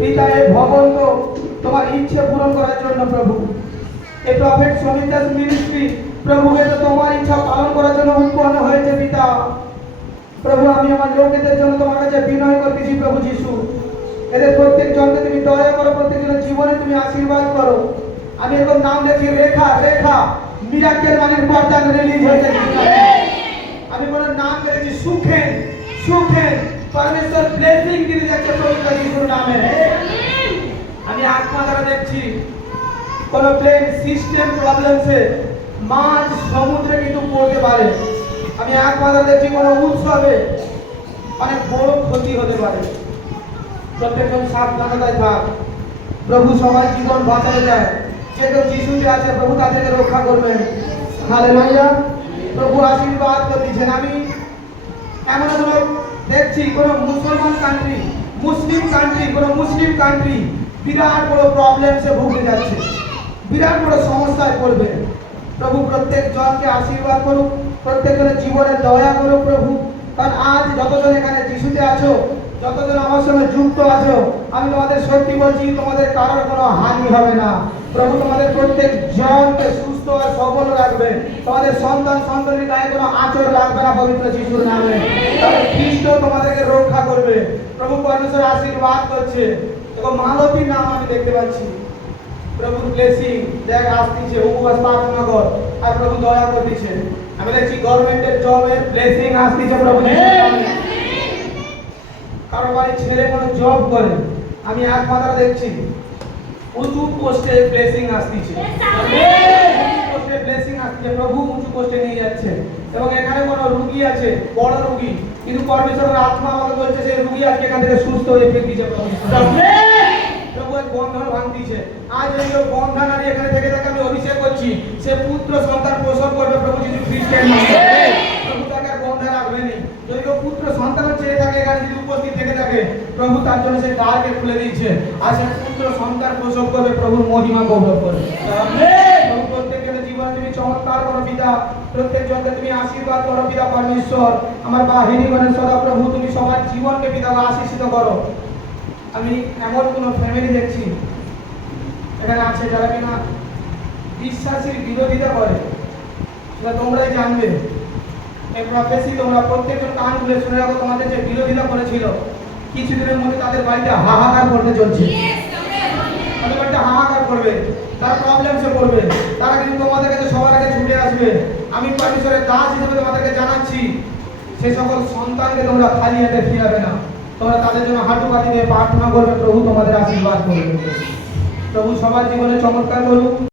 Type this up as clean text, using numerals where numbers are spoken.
পিতা এই ভবন তো তোমার ইচ্ছে পূরণ করার জন্য প্রভু, এই প্রফেট সমীর দাস মিনিস্ট্রি প্রভু এ তো তোমার ইচ্ছা পালন করার জন্য উৎপন্ন হয়েছে পিতা। প্রভু আমি আমার লোকেদের জন্য তোমার কাছে বিনয় করতেছি প্রভু যিশু, এদের প্রত্যেক জনকে তুমি দয়া করো, প্রত্যেকজনের জীবনে তুমি আশীর্বাদ করো। আমি এরকম নাম দেখি রেখা রেখা মিরাকেল মানের বরদান রিলিজ হয়েছে। আমি কোনো নাম দেখেছি সুখেন সুখেন परमेश्वर ब्लेसिंग দিতে যাচ্ছে পবিত্র যিশুর নামে। আমি আত্মা দ্বারা দেখছি কোন প্লেন সিস্টেম প্রবলেমসে মাঝ সমুদ্রে কিন্তু পড়তে পারে। আমি আত্মা দ্বারা দেখছি কোন উৎসবে অনেক বড় ক্ষতি হতে পারে। প্রত্যেকজন সাবধানতায় থাক, প্রভু সবার জীবন বাঁচাতে যায়। যে কেউ যিশুতে আছে প্রভু তাদেরকে রক্ষা করবেন। হালেলুয়া। প্রভু আশীর্বাদ করতেছেন। আমি এমন কোনো দেখছি কোন মুসলমান কান্ট্রি কোন মুসলিম কান্ট্রি বিরাট বড় প্রবলেমসে ভুগে যাচ্ছে, বিরাট বড় সমস্যায় পড়বে। প্রভু প্রত্যেক জনকে আশীর্বাদ করুক, প্রত্যেকজনের জীবনে দয়া করুক প্রভু। কারণ আজ যতজন এখানে যিশুতে আছো, যতজন আমার সঙ্গে যুক্ত আছো, আমি তোমাদের সত্যি বলছি তোমাদের কারোর কোনো হানি হবে না। প্রভু তোমাদের প্রত্যেক জনকে সুস্থ আর সবল রাখবে। তোমাদের সন্তান সন্ততির গায়ে কোনো আঁচড় লাগবে না পবিত্র যিশুর নামে। খ্রিস্ট তোমাদেরকে রক্ষা করবে। প্রভু পরমেশ্বর আশীর্বাদ করছে। এবং মালতীর নাম আমি দেখতে পাচ্ছি। প্রভুর ব্লেসিং দেখ আসতেছে, উপবাস প্রার্থনা কর আর প্রভু দয়া করতেছে। আমি দেখছি গভর্নমেন্টের জবের ব্লেসিং আসতেছে প্রভু। কারো বাড়ি ছেলে কোনো জব করে, আমি এক মাত্রা দেখছি উঁচু পোস্টে ব্লেসিং আসতেছে। পোস্টে ব্লেসিং আসছে, প্রভু উঁচু পোস্টে নিয়ে যাচ্ছে। এবং এখানে কোনো রোগী আছে, বড় রোগী, কিন্তু পরমেশ্বরের আত্মা আমাকে বলছে সেই রোগী আজকে এখান থেকে সুস্থ হয়ে ফিরছে। প্রভু আজ বন্ধন ভাঙতিছে। আজ এই বন্ধন আর এখানে থেকে তাকে আমি অভিষেক করছি, সে পুত্র সন্তান প্রসব করবে প্রভু যিশু খ্রিস্টের নামে। প্রভু তাকে আর বন্ধন রাখবেনি। যদি কেউ পুত্র সন্তানের চেয়ে থাকে এখানে যদি উপস্থিত থেকে থাকে, প্রভু তার জন্য সেই দ্বারকে খুলে দিচ্ছে। আর সে পুত্র সন্তান প্রসব করবে, প্রভুর মহিমা গৌরব করবে। প্রভু প্রত্যেকের জীবনে তুমি চমৎকার করো পিতা, প্রত্যেক জনকে তুমি আশীর্বাদ করো পিতা পরমেশ্বর। আমার বাহিনী মানে সদা প্রভু তুমি সবার জীবনকে পিতা আশীর্বাদ করো। আমি এমন কোন ফ্যামিলি দেখছি এখানে আছে যারা কিনা বিশ্বাসের বিরোধিতা করে, সেটা তোমরাই জানবে। এই প্রফেসি তোমরা প্রত্যেকজন কান খুলে শুনে রাখো, তোমাদের যে বিরোধিতা করেছিল কিছুদিনের মধ্যে তাদের বাড়িতে হাহাকার করতে চলছে। তাদের বাড়িতে হাহাকার করবে, তারা প্রবলেমসে পড়বে, তারা কিন্তু তোমাদের কাছে সবার আগে ছুটে আসবে। আমি পরমেশ্বরের দাস হিসেবে তোমাদেরকে জানাচ্ছি, সে সকল সন্তানকে তোমরা খালি হাতে ফিরাবে না। তোমরা তাদের জন্য হাঁটু পাতি দিয়ে প্রার্থনা করবে, প্রভু তোমাদের আশীর্বাদ করবে। প্রভু সবার জীবনে চমৎকার করুক।